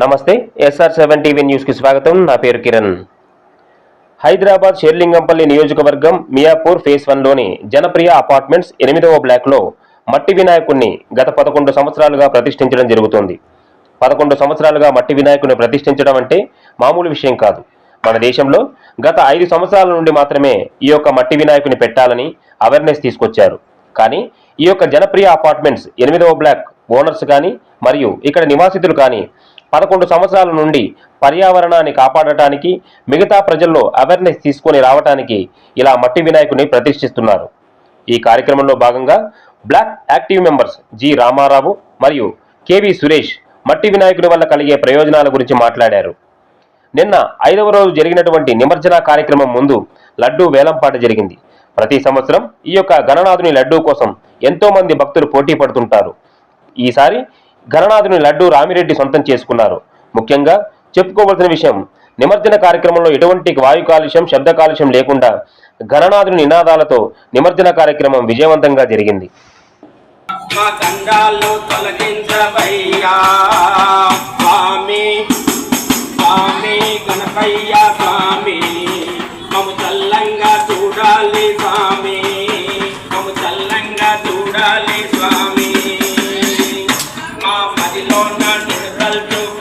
నమస్తే SR seven TV న్యూస్కి స్వాగతం. నా పేరు కిరణ్. హైదరాబాద్ షేర్లింగంపల్లి నియోజకవర్గం మియాపూర్ ఫేస్ వన్లోని జనప్రియ అపార్ట్మెంట్స్ ఎనిమిదవ బ్లాక్లో మట్టి వినాయకుణ్ణి గత పదకొండు సంవత్సరాలుగా ప్రతిష్ఠించడం జరుగుతోంది. పదకొండు సంవత్సరాలుగా మట్టి వినాయకుని ప్రతిష్ఠించడం అంటే మామూలు విషయం కాదు. మన దేశంలో గత ఐదు సంవత్సరాల నుండి మాత్రమే ఈ యొక్క మట్టి వినాయకుని పెట్టాలని అవేర్నెస్ తీసుకొచ్చారు. కానీ ఈ యొక్క జనప్రియ అపార్ట్మెంట్స్ ఎనిమిదవ బ్లాక్ ఓనర్స్ కానీ మరియు ఇక్కడ నివాసితులు కానీ పదకొండు సంవత్సరాల నుండి పర్యావరణాన్ని కాపాడటానికి మిగతా ప్రజల్లో అవేర్నెస్ తీసుకొని రావటానికి ఇలా మట్టి వినాయకుని ప్రతిష్ఠిస్తున్నారు. ఈ కార్యక్రమంలో భాగంగా block active members G Ramarao మరియు కేవీ సురేష్ మట్టి వినాయకుని వల్ల కలిగే ప్రయోజనాల గురించి మాట్లాడారు. నిన్న ఐదవ రోజు జరిగినటువంటి నిమజ్జన కార్యక్రమం ముందు లడ్డూ వేలంపాట జరిగింది. ప్రతి సంవత్సరం ఈ యొక్క గణనాథుని లడ్డూ కోసం ఎంతో మంది భక్తులు పోటీ పడుతుంటారు. ఈసారి ఘననాథుని లడ్డూ రామిరెడ్డి సొంతం చేసుకున్నారు. ముఖ్యంగా చెప్పుకోవలసిన విషయం నిమజ్జన కార్యక్రమంలో ఎటువంటి వాయు కాలుష్యం శబ్ద కాలుష్యం లేకుండా ఘననాథుని నినాదాలతో నిమజ్జన కార్యక్రమం విజయవంతంగా జరిగింది. స్వామి గణపయ్య స్వామి. మము చల్లంగా చూడాలి నిన్ను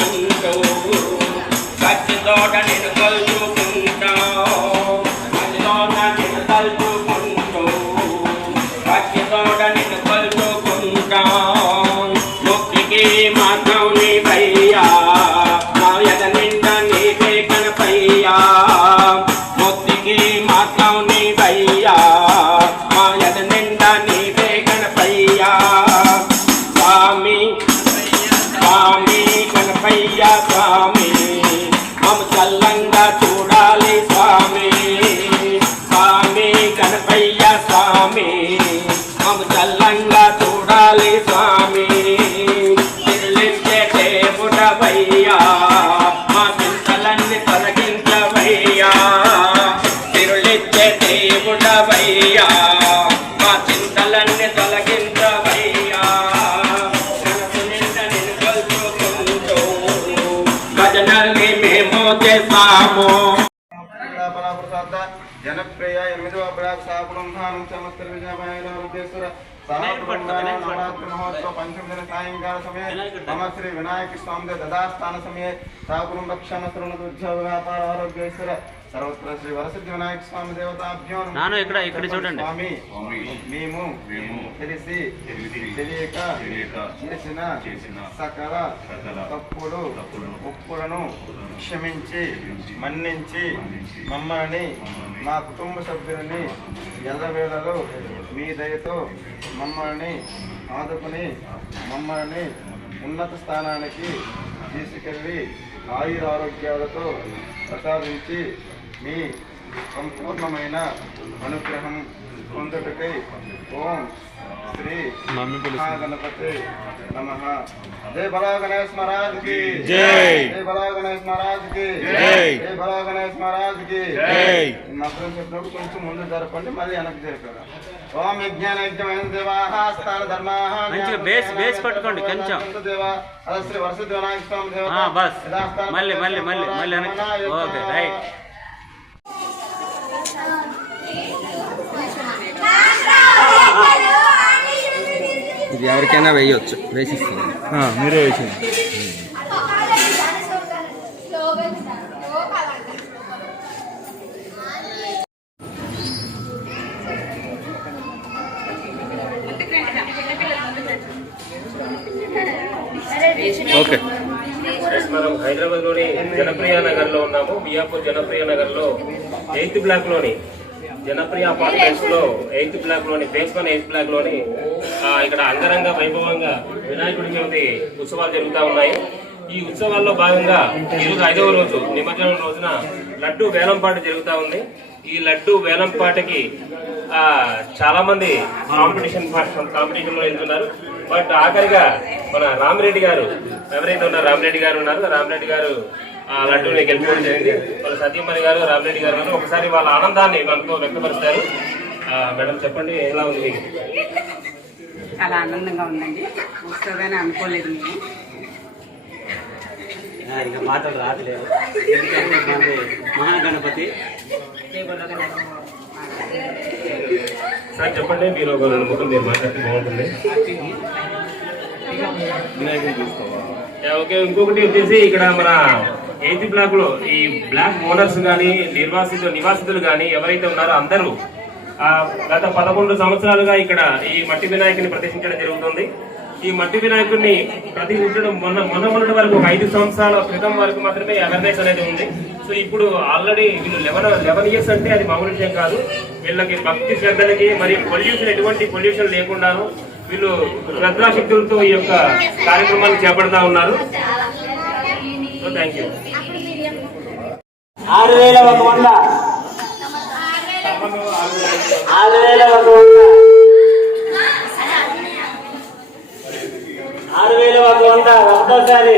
నవరాత్రి మహోత్సవ సాయంకాల సమయ మమ శ్రీ వినాయక స్వామి దదాస్థాన సమయ. సాకురం రక్షణ శృణుద్యోగ వ్యాపార ఆరోగ్యేశ్వర సర్వత్ర శ్రీ వరసిద్ధి వినాయక స్వామి దేవతాభ్యో. నాన్న ఇక్కడ- ఇక్కడ చూడండి. స్వామి మేము మేము తెలిసి తెలియక చేసిన చేసిన సకల తప్పులను ఒప్పులను క్షమించి మన్నించి మమ్మల్ని మా కుటుంబ సభ్యులని ఎల్లవేళలో మీ దయతో మమ్మల్ని ఆదుకుని మమ్మల్ని ఉన్నత స్థానానికి తీసుకెళ్ళి ఆయురారోగ్యాలతో ప్రసాదించి మీ సంపూర్ణమైన అనుగ్రహం పొందుటకై ఓం శ్రీ మహాగణపతి నమః జై బలా గణేష్ మహారాజ్కి జై. జై బలా గణేష్ మహారాజ్కి జై. జై బలా గణేష్ మహారాజ్కి జై. మంత్రం చెప్పినప్పుడు కొంచెం ముందు జరపండి మళ్ళీ వెనక్కి జరిపారు ఓం యజ్ఞాన యజ్ఞమైన దేవాహ స్థాన ధర్మాహ మంచిగా బేస్- బేస్ పట్టుకోండి, కొంచెం. దేవా అదే శ్రీ వరసిద్ధి వినాయక స్వామి దేవత ఆ, బస్. మళ్ళీ, మళ్ళీ, మళ్ళీ, మళ్ళీ. Okay, right. ఇది ఎవరికైనా వేయొచ్చు. వేసిస్తాను మీరే వేసింది ఓకే మనం హైదరాబాద్లోని జనప్రియ నగర్లో ఉన్నాము. మియాపూర్ జనప్రియ నగర్లో ఎయిత్ బ్లాక్లోని జనప్రియ అపార్ట్మెంట్స్లో ఎయిత్ బ్లాక్లోని ఫేస్ వన్ ఎయిత్ బ్లాక్లోని ఇక్కడ అంగరంగ వైభవంగా వినాయకుడి చవితి ఉత్సవాలు జరుగుతూ ఉన్నాయి. ఈ ఉత్సవాల్లో భాగంగా ఈరోజు ఐదవ రోజు నిమజ్జనం రోజున లడ్డు వేలంపాట జరుగుతూ ఉంది. ఈ లడ్డు వేలంపాటకి చాలా మంది కాంపిటీషన్ కాంపిటీషన్లో వెళ్తున్నారు. బట్ ఆఖరిగా మన రామిరెడ్డి గారు ఎవరైతే ఉన్నారో రామిరెడ్డి గారు ఉన్నారు రామిరెడ్డి గారు ఆ లడ్డూని గెలుపుకోవడం జరిగింది. వాళ్ళ సతీమణి గారు రామిరెడ్డి గారు ఉన్నారు. ఒకసారి వాళ్ళ ఆనందాన్ని మనతో వ్యక్తపరుస్తారు. మేడం చెప్పండి ఎలా ఉంది? మీకు చాలా ఆనందంగా ఉందండి. వస్తుందని అనుకోలేదు మేము ఇంకా మాటలు రావట్లేదు. ఎందుకంటే మహాగణపతి. సార్ చెప్పండి మీరు ఒక రెండు ముక్కలు మీరు మాట్లాడితే బాగుంటుంది. ఓకే ఇంకొకటి వచ్చేసి ఇక్కడ మన ఎయిత్ బ్లాక్లో ఈ బ్లాక్ ఓనర్స్ కానీ నిర్వాసితులు నివాసితులు కానీ ఎవరైతే ఉన్నారో అందరూ గత పదకొండు సంవత్సరాలుగా ఇక్కడ ఈ మట్టి వినాయకుని ప్రతిష్ఠించడం జరుగుతుంది. ఈ మట్టి వినాయకుడిని ప్రతిష్ఠించడం మొన్న మొన్న మొన్నటి వరకు ఒక ఐదు సంవత్సరాల క్రితం వరకు మాత్రమే అవేర్నెస్ అనేది ఉంది. సో ఇప్పుడు ఆల్రెడీ వీళ్ళు లెవెన్ లెవెన్ ఇయర్స్ అంటే అది మామూలు విషయం కాదు. వీళ్ళకి భక్తి శ్రద్ధలకి మరియు పొల్యూషన్ ఎటువంటి పొల్యూషన్ లేకుండాను వీళ్ళు శ్రద్ధాశక్తులతో ఈ యొక్క కార్యక్రమాన్ని చేపడతా ఉన్నారు. సో థ్యాంక్ యూ ఆరు వేల ఒక వంద. ఆరు వేల ఒక వంద. ఆరు వేల ఒక వంద. ఒకటోసారి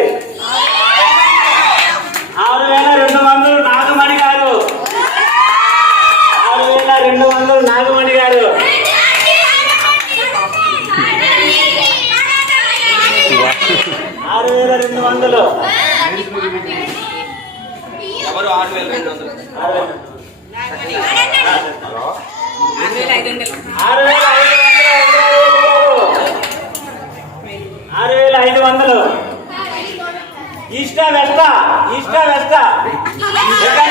ఆరు వేల రెండు వందలు నాగమణి గారు ఆరు వేల రెండు వందలు నాగమణి గారు ఆరు వేల రెండు వందలు ఎవరు ఆరు వేల వందలు. ఆరు వేల ఐదు వందలు ఆరు వేల ఐదు వందలు ఈస్టా వెస్టా ఎక్కడ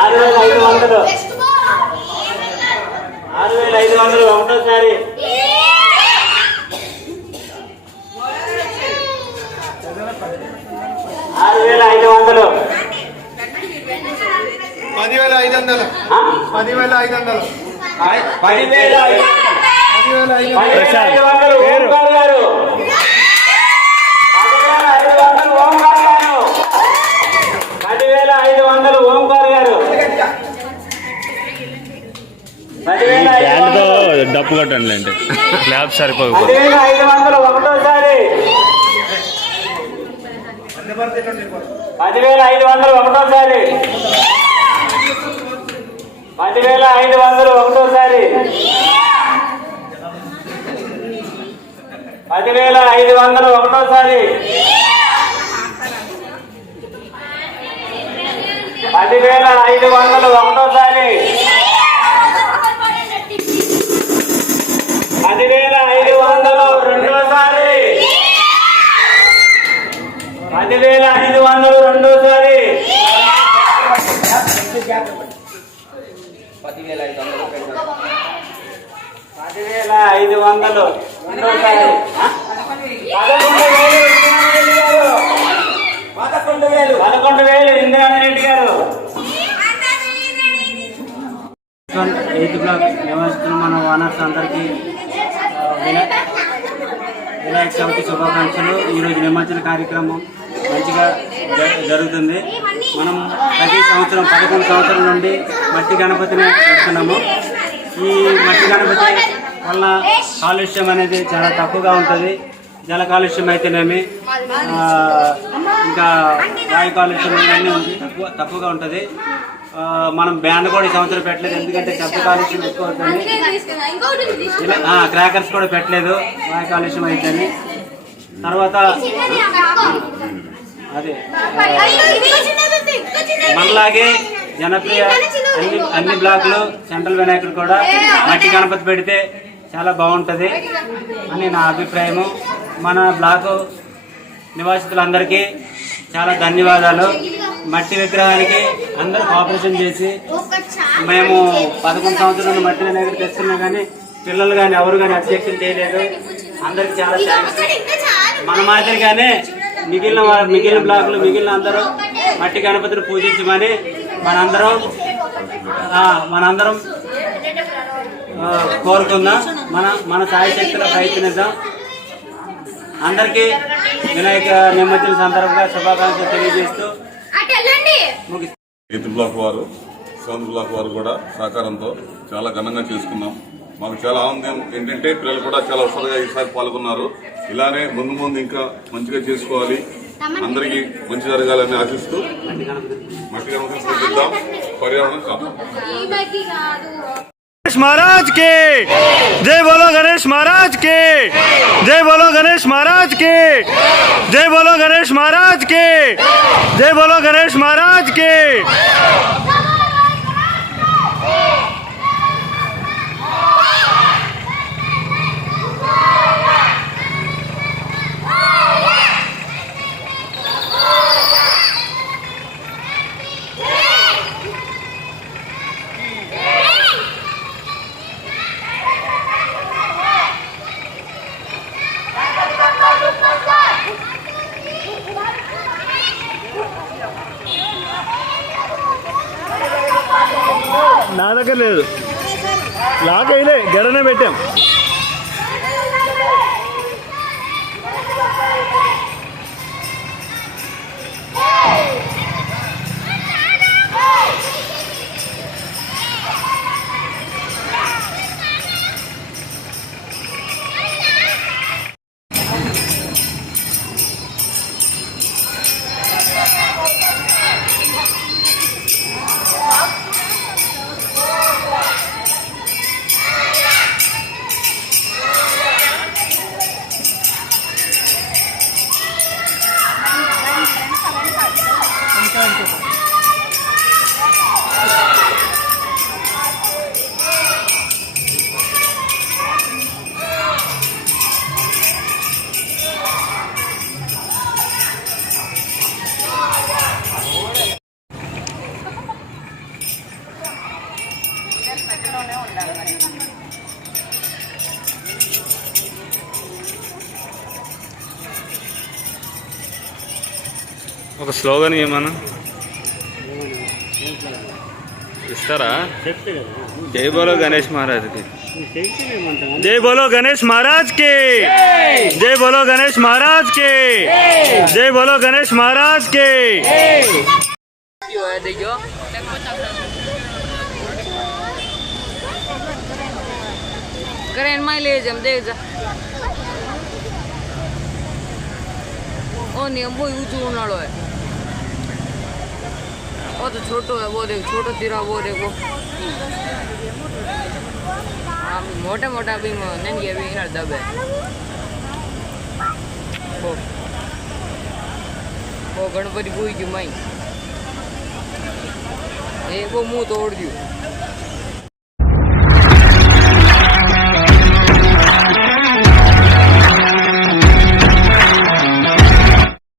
ఆరు వేల ఐదు వందలు. ఆరు వేల ఐదు వందలు. ఒకటోసారి ఆరు వేల ఐదు వందలు పదివేల ఐదు వందలు? పదివేల ఐదు వందలు పదివేల ఐదు వందలు ఓంకార్ గారు పదివేల ఐదు వందలు ఓంకార్ గారు పదివేల ఐదు వందలు ఓంకార్ గారు డప్పు కట్టండి అంటే క్లాప్ సరిపోదు పదివేల ఐదు వందలు ఒకటోసారి పదివేల ఐదు వందలు ఒకటోసారి. పదివేల ఐదు వందలు ఒకటోసారి. పదివేల ఐదు వందలు ఒకటోసారి. పదివేల ఐదు వందలు ఒకటోసారి. పదివేల ఐదు వందలు రెండోసారి. పదివేల ఐదు వందలు. రెండు పదివేల ఐదు వందలు రెండోసారి పదకొండు వేలు. పదకొండు వేలు. ఇందిరారెడ్డి గారు. ఎయిత్ బ్లాక్ నివాసిస్తున్న మన ఓనర్స్ అందరికీ వినాయక చవితి శుభాకాంక్షలు. ఈరోజు నిమజ్జన కార్యక్రమం మంచిగా జ- జరుగుతుంది. మనం ప్రతి సంవత్సరం పదకొండు సంవత్సరం నుండి మట్టి గణపతిని పెడుతున్నాము ఈ మట్టి గణపతి వల్ల కాలుష్యం అనేది చాలా తక్కువగా ఉంటుంది. జల కాలుష్యం అయితేనేమి ఇంకా వాయు కాలుష్యం ఇవన్నీ ఉంది తక్కువ తక్కువగా ఉంటుంది. మనం బ్యాండ్ కూడా ఈ సంవత్సరం పెట్టలేదు. ఎందుకంటే శబ్ద కాలుష్యం ఎక్కువ అవుతుంది. ఇలా క్రాకర్స్ కూడా పెట్టలేదు. వాయు కాలుష్యం అయితేనే. తర్వాత అదే. మనలాగే జనప్రియ అన్ని అన్ని బ్లాకులు సెంట్రల్ వినాయకుడు కూడా మట్టి గణపతి పెడితే చాలా బాగుంటుంది అని నా అభిప్రాయము. మన బ్లాకు నివాసితులందరికీ చాలా ధన్యవాదాలు. మట్టి విగ్రహానికి అందరూ కోఆపరేషన్ చేసి మేము పదకొండు సంవత్సరాలు మట్టి వినాయకుడు తెస్తున్నాం కానీ పిల్లలు కానీ ఎవరు కానీ అబ్జెక్షన్ చేయలేదు. అందరికి చాలా థ్యాంక్స్ మన మాదిరిగానే మిగిలిన మిగిలిన బ్లాకులు మిగిలిన అందరూ మట్టి గణపతిని పూజించమని మనందరం మనందరం కోరుకుందాం. మన మన సాయశక్తిలో ప్రయత్నిద్దాం. అందరికీ వినాయక నిమజ్జన సందర్భంగా శుభాకాంక్షలు తెలియజేస్తూ బ్లాక్ వారు సౌండ్ బ్లాక్ వారు కూడా సహకారంతో చాలా ఘనంగా చేసుకున్నాం. మాకు చాలా ఆనందం ఏంటంటే పిల్లలు కూడా చాలా ఉత్సాహంగా ఈసారి పాల్గొన్నారు. ఇలానే ముందు ముందు ఇంకా మంచిగా చేసుకోవాలి. అందరికీ మంచి జరగాలని ఆశిస్తూ మట్టి గణేష్ మహారాజ్ కే! జై బోలో గణేష్ మహారాజ్ కే! జై బోలో గణేష్ మహారాజ్ కే! జై బోలో గణేష్ మహారాజ్ కే! జై బోలో గణేష్ మహారాజ్ కే! పెట్టాం स्लोगन जय बोलो गणेश महाराज की जय बोलो गणेश महाराज के जय बोलो गणेश महाराज के जय बोलो गणेश महाराज के ओ नियम वो यू चूड़ो है वो तो छोटो है वो देख छोटो तीरा वो देखो हाँ मोटे मोटा भी नंगे भी इनर दबे वो वो गणपति पूई की माई ए वो मुंह तोड़ दियो